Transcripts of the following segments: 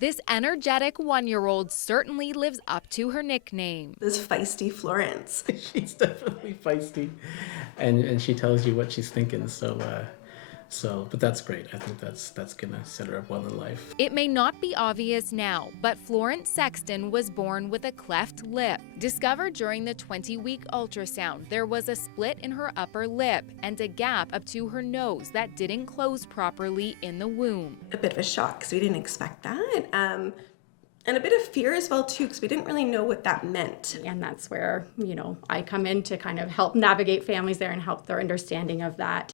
This energetic one-year-old certainly lives up to her nickname. This feisty Florence. She's definitely feisty, and she tells you what she's thinking. But that's great. I think that's gonna set her up well in life. It may not be obvious now, but Florence Sexton was born with a cleft lip. Discovered during the 20-week ultrasound, there was a split in her upper lip and a gap up to her nose that didn't close properly in the womb. A bit of a shock because we didn't expect that. And a bit of fear as well too, because we didn't really know what that meant. And that's where, I come in to kind of help navigate families there and help their understanding of that.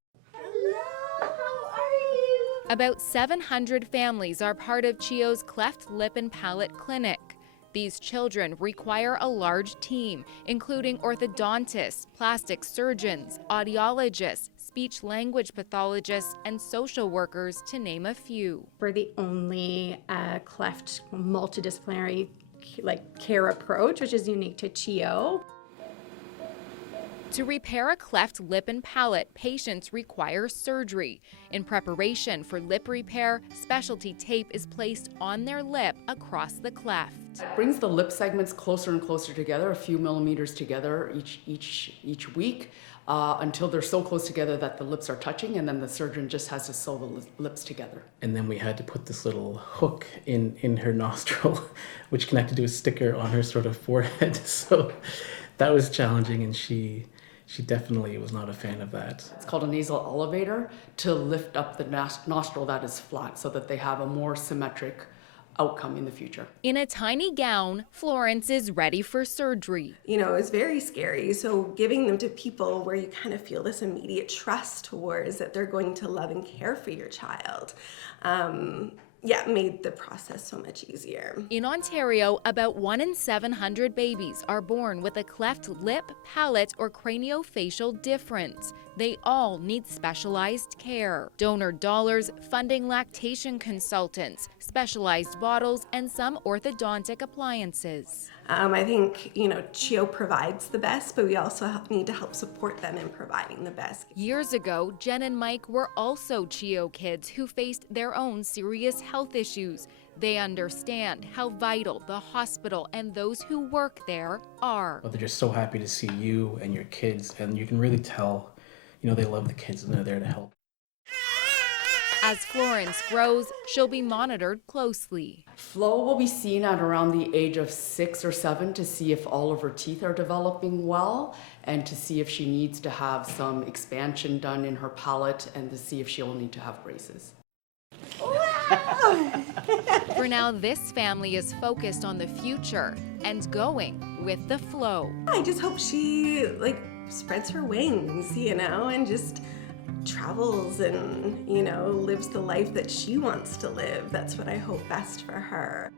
About 700 families are part of CHEO's Cleft Lip and Palate Clinic. These children require a large team, including orthodontists, plastic surgeons, audiologists, speech-language pathologists, and social workers, to name a few. We're the only cleft multidisciplinary care approach, which is unique to CHEO. To repair a cleft lip and palate, patients require surgery. In preparation for lip repair, specialty tape is placed on their lip across the cleft. It brings the lip segments closer and closer together, a few millimeters together each week, until they're so close together that the lips are touching, and then the surgeon just has to sew the lips together. And then we had to put this little hook in her nostril, which connected to a sticker on her sort of forehead. So that was challenging, and she definitely was not a fan of that. It's called a nasal elevator to lift up the nostril that is flat so that they have a more symmetric outcome in the future. In a tiny gown, Florence is ready for surgery. It's very scary. So giving them to people where you kind of feel this immediate trust towards that they're going to love and care for your child. Made the process so much easier. In Ontario, about 1 in 700 babies are born with a cleft lip, palate, or craniofacial difference. They all need specialized care. Donor dollars, funding lactation consultants, specialized bottles, and some orthodontic appliances. I think, CHEO provides the best, but we also need to help support them in providing the best. Years ago, Jen and Mike were also CHEO kids who faced their own serious health issues. They understand how vital the hospital and those who work there are. Well, they're just so happy to see you and your kids, and you can really tell, they love the kids and they're there to help. As Florence grows, she'll be monitored closely. Flo will be seen at around the age of 6 or 7 to see if all of her teeth are developing well, and to see if she needs to have some expansion done in her palate, and to see if she'll need to have braces. For now, this family is focused on the future and going with the flow. I just hope she spreads her wings, and just travels and, lives the life that she wants to live. That's what I hope best for her.